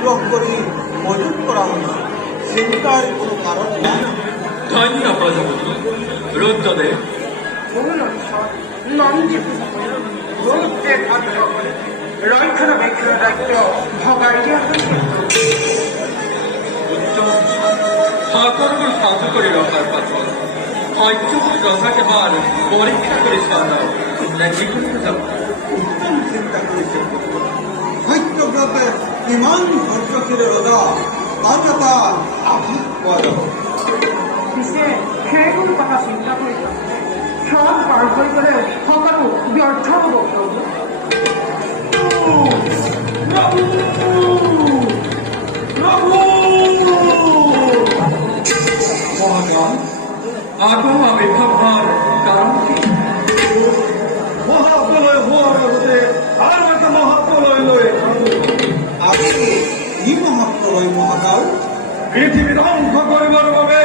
অনুগ্ৰহ কৰি মজুত কৰা হৈছে চিন্তাৰ কোনো কাৰণ নাই ধন্য প্ৰজাপতি ৰুদ্ৰদেৱ ৰক্ষণাবেক্ষণৰ দায়িত্ব ভগাই দিয়া সকলোবোৰ সাজু কৰি ৰখাৰ পাছত সত্যবোৰ ৰজাকেবাৰ পৰীক্ষা কৰি চোৱা যাওক যিকোনো যাব উত্তম চিন্তা কৰিছে সত্যব্ৰতে ইমান ধৈৰ্যশীল ৰজা তাত এটা আভাস পোৱা যাব পিছে সেইবোৰ কথা চিন্তা কৰি ক্ষণ পাৰ হৈ গ'লে সকলো ব্যৰ্থ হ'ব আগম আবিৰ্ভাৱ হোৱাৰ কাৰণ কি মহাপ্ৰলয় হোৱাৰ আগতে আৰু এটা মহাপ্ৰলয় লৈ আজি কি মহাপ্ৰলয় মহাকাল পৃথিৱী ধ্বংস কৰিবৰ বাবে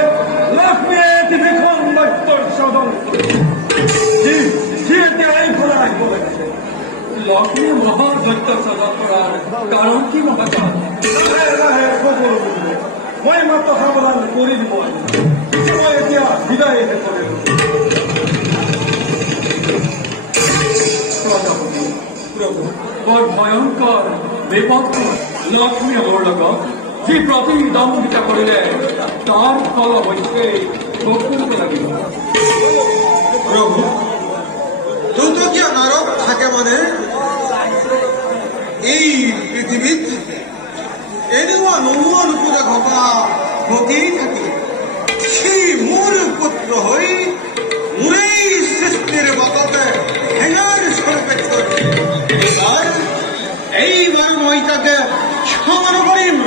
লক্ষ্মীয়ে পৃথিৱীখন দৈত্যৰ সাধন যি এতিয়া এইফালে আহিব লাগিছে লক্ষ্মীয়ে মহা দৈত্য সাধন কৰাৰ কাৰণ কি মহাকাল মই মাত্ৰ সাৱধান কৰি দিব মই এতিয়া বিদায় কৰিলোঁ বৰ ভয়ংকৰ বিপদ লক্ষ্মী মোৰ লগত যি প্ৰতিদ্বন্দ্বিতা কৰিলে তাৰ ফল অৱশ্যেই ভোগ কৰিব লাগিব প্ৰভু দুটকীয়া নাৰদ থাকে মানে এই পৃথিৱীত এনেকুৱা নোহোৱা নুপুৰা ঘটা ঘটিয়েই থাকে সি মোৰ পুত্ৰ হৈ মোৰেই সৃষ্টিৰ বাটতে হেঙাৰ স্বৰূপে এইবাৰ মই তাকে ক্ষমা নকৰিম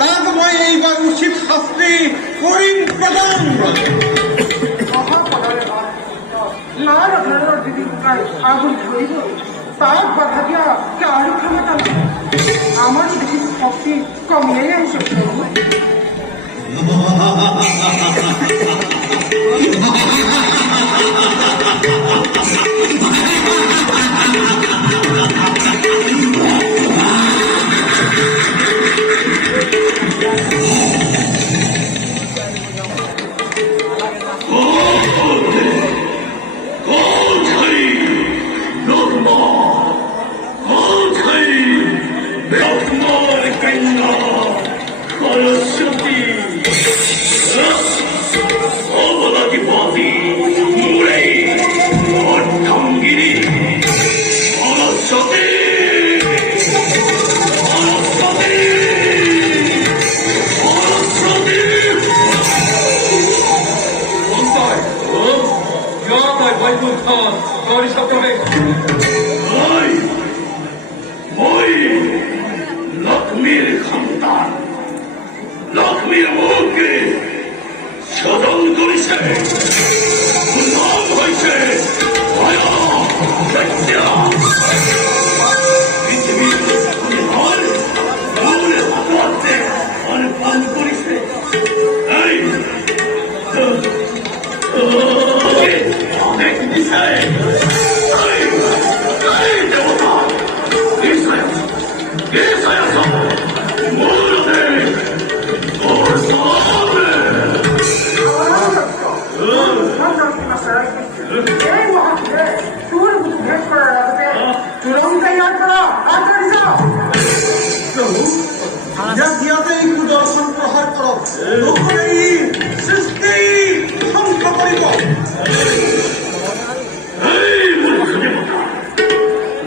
তাক মই এইবাৰ উচিত শাস্তি কৰিম প্ৰদান নাৰদৰ জীৱিকাৰ আগুন ধৰিব তাক বাধা দিয়া কাৰো ক্ষমতা নাই আমাৰ দেখি শক্তি কমিয়েই আহিছে লক্ষ্মীর সন্তান লক্ষ্মীর মুখকে সাধন করেছে নাম হয়েছে পৃথিবীর পান করেছে অনেক বিষয়ে দৰ্শন প্ৰসাৰ কৰক সৃষ্টি ধ্বংস কৰিব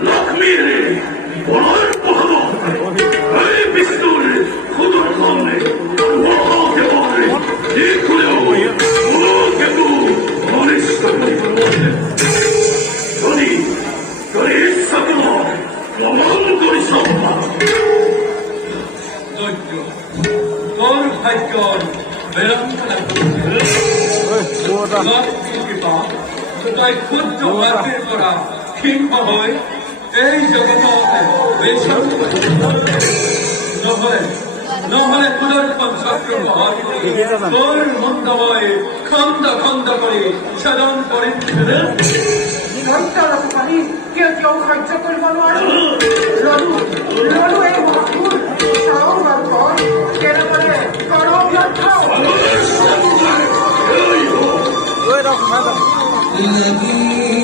লক্ষ্মীর বড় পহল বিষ্ণুর ক্ষুদ্র সামনে তোর ভাগ্যর বেরঙ্গনা তাই ক্ষুদ্র বাক্যের করা সিংহ হয় এই জগতে নহলে পুনর্ক্ষণ চক্র তোর মন্দময় খন্দ খন্দ করে সাধন করে কেউ সাহায্য কৰিব নোৱাৰে ললো এই মহাপুৰ الذي